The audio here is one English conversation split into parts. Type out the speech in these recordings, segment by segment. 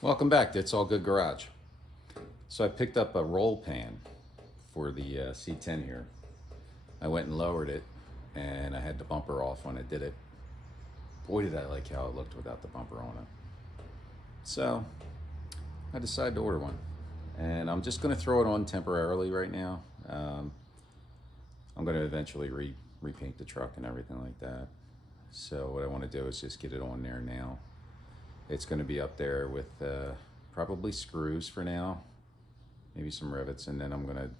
Welcome back to It's All Good Garage. So I picked up a roll pan for the C10 here. I went and lowered it and I had the bumper off when I did it. Boy, did I like how it looked without the bumper on it. So I decided to order one, and I'm just going to throw it on temporarily right now. I'm going to eventually repaint the truck and everything like that. So what I want to do is just get it on there now. It's going to be up there with probably screws for now, maybe some rivets, and then I'm going to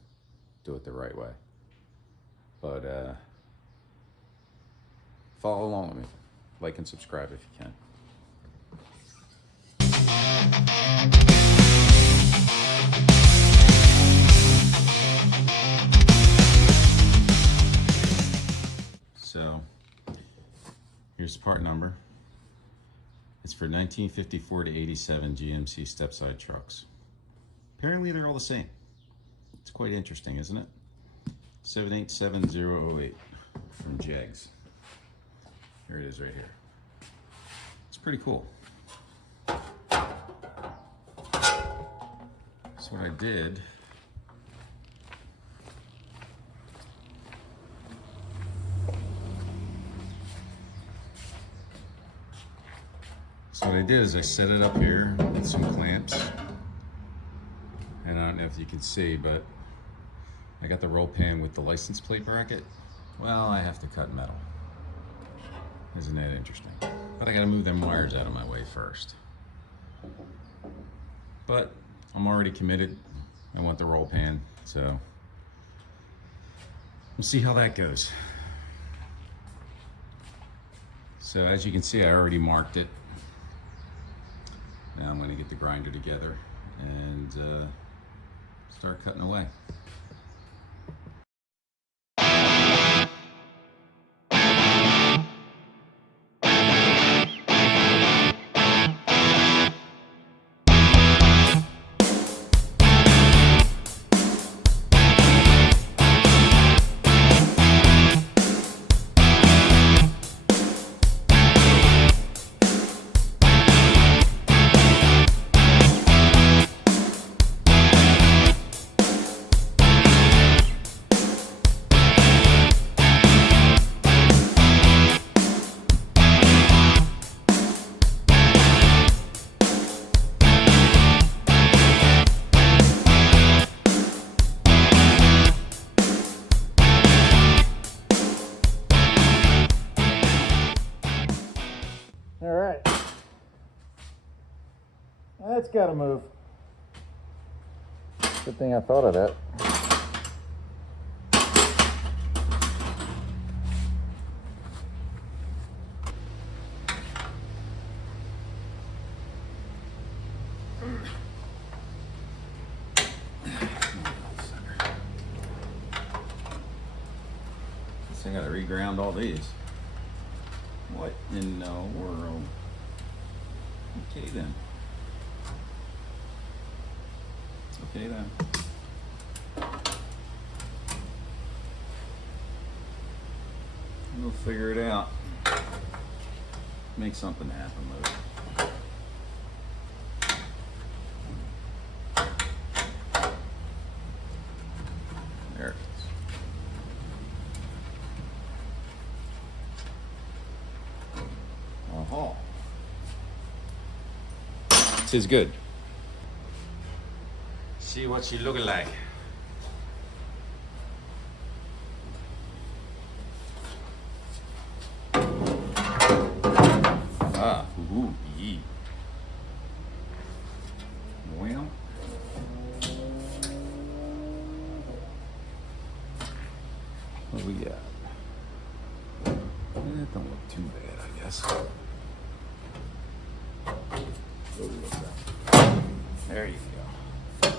do it the right way. But follow along with me. Like and subscribe if you can. So here's the part number. It's for 1954 to 87 GMC Stepside trucks. Apparently they're all the same. It's quite interesting, isn't it? 787008 from Jags. Here it is right here. It's pretty cool. So what I did, is I set it up here with some clamps. And I don't know if you can see, but I got the roll pan with the license plate bracket. Well, I have to cut metal. Isn't that interesting? But I gotta move them wires out of my way first. But I'm already committed. I want the roll pan, so we'll see how that goes. So as you can see, I already marked it. Now I'm going to get the grinder together and start cutting away. All right, that's got to move. Good thing I thought of that. So I got to reground all these. What in the world? Okay then. Okay then. We'll figure it out. Make something happen with it. There it is. Oh, this is good. See what she looking like. Ah, ooh, yee. Well, what do we got? It don't look too bad, I guess. There you go.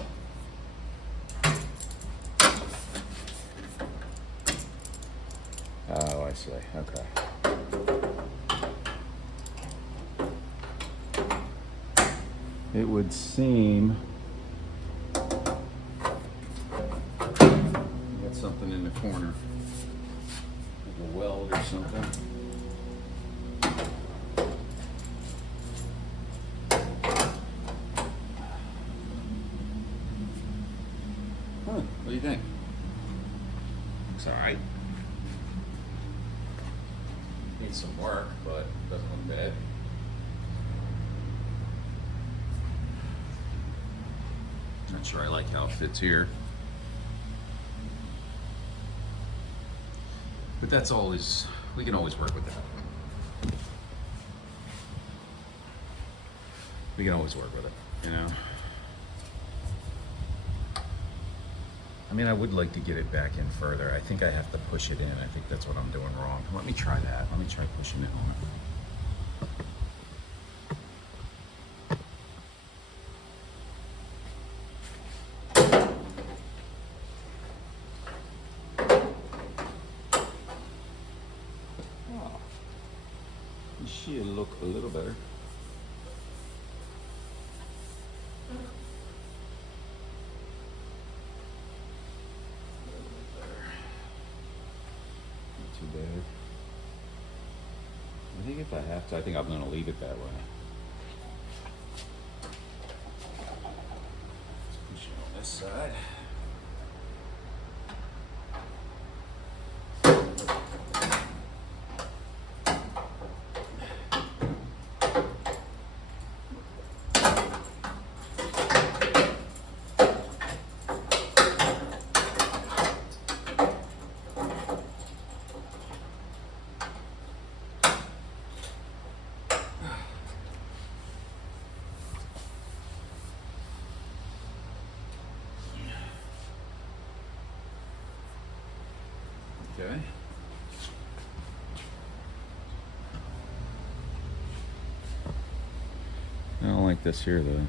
Oh, I see. Okay. It would seem you got something in the corner, like a weld or something. What do you think? Looks alright. Needs some work, but doesn't look bad. Not sure I like how it fits here. But that's always, we can always work with that. We can always work with it, you know? I mean, I would like to get it back in further. I think I have to push it in. I think that's what I'm doing wrong. Let me try that. Let me try pushing it on. Should look a little better. Not too bad. I think if I have to, I think I'm going to leave it that way. Let's push it on this side. Okay. I don't like this here though.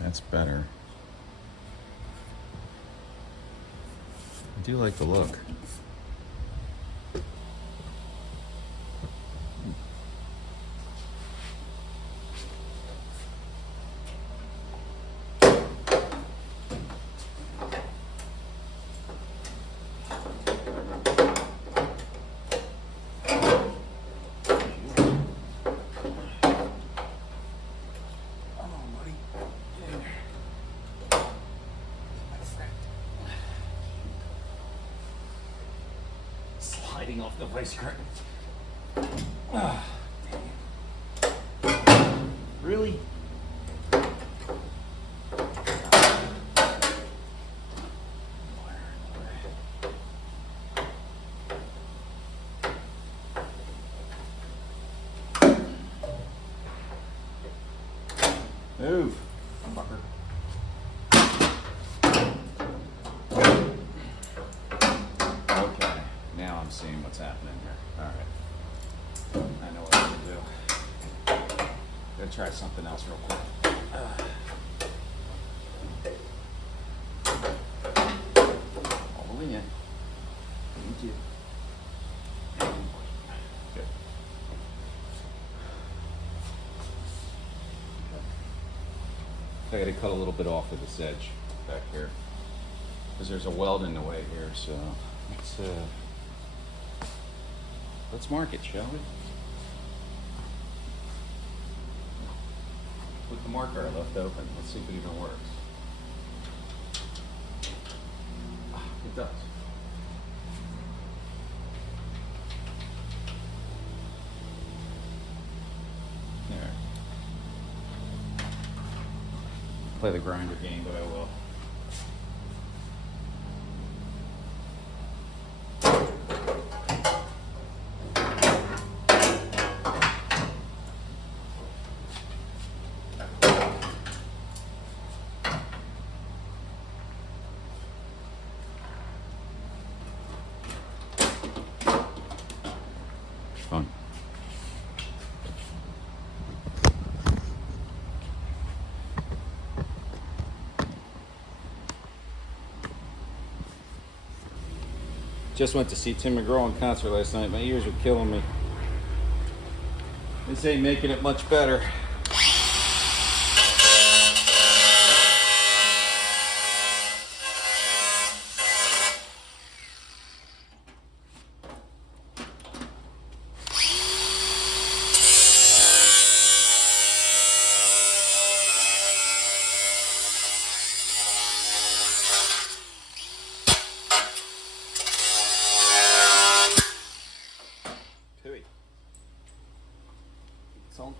That's better. I do like the look. Sliding off the vice grip. Ah, really? Move, fucker. Okay, now I'm seeing what's happening here. All right, I know what I'm gonna do. Gonna try something else real quick. All the way in. Thank you. Good. I gotta cut a little bit off of this edge back here because there's a weld in the way here, so let's mark it, shall we? Put the marker I left open. Let's see if it even works. It does. There. Play the grinder game, but I will. Fun. Just went to see Tim McGraw in concert last night. My ears are killing me. This ain't making it much better.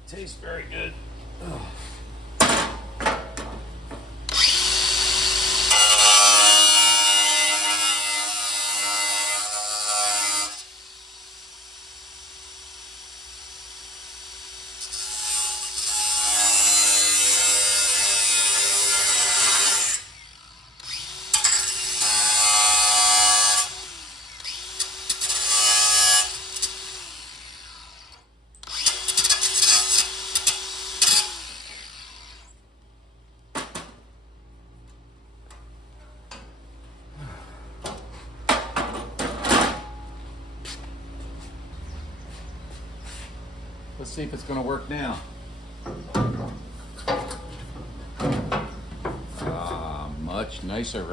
Tastes very good. Let's see if it's going to work now. Much nicer.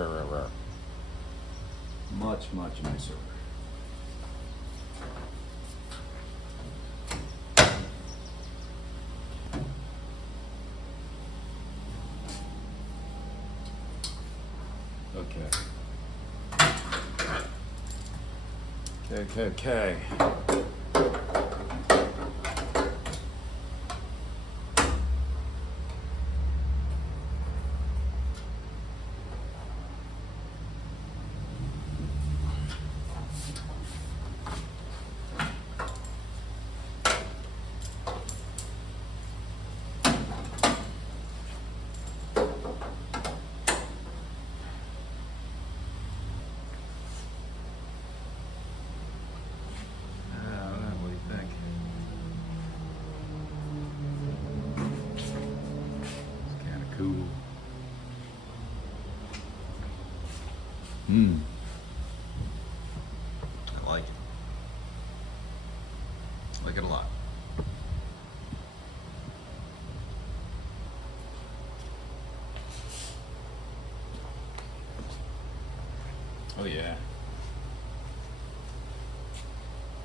Much nicer. Okay. Cool. I like it. I like it a lot. Oh yeah.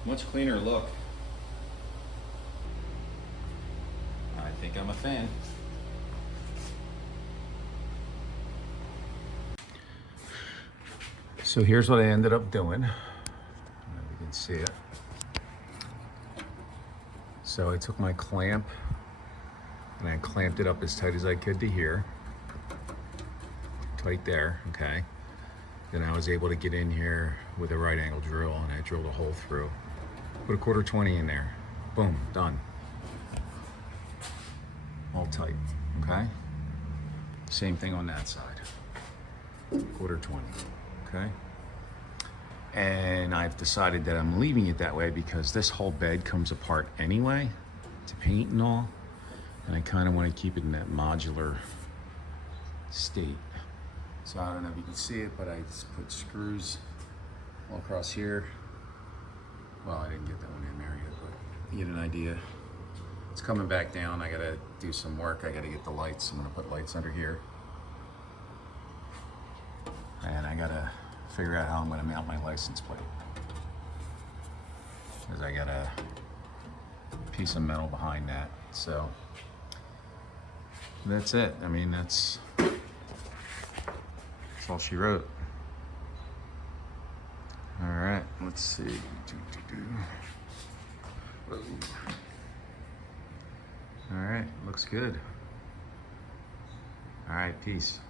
Much cleaner look. I think I'm a fan. So here's what I ended up doing. You can see it. So I took my clamp and I clamped it up as tight as I could to here. Tight there, okay. Then I was able to get in here with a right angle drill and I drilled a hole through. Put a 1/4-20 in there. Boom, done. All tight, okay? Same thing on that side. 1/4-20, okay? And I've decided that I'm leaving it that way because this whole bed comes apart anyway to paint and all. And I kind of want to keep it in that modular state. So I don't know if you can see it, but I just put screws all across here. Well, I didn't get that one in there yet, but you get an idea. It's coming back down. I gotta do some work. I gotta get the lights. I'm gonna put lights under here. And I gotta figure out how I'm gonna mount my license plate. Because I got a piece of metal behind that. So that's it. I mean, that's all she wrote. All right, let's see. Whoa. All right, looks good. All right, peace.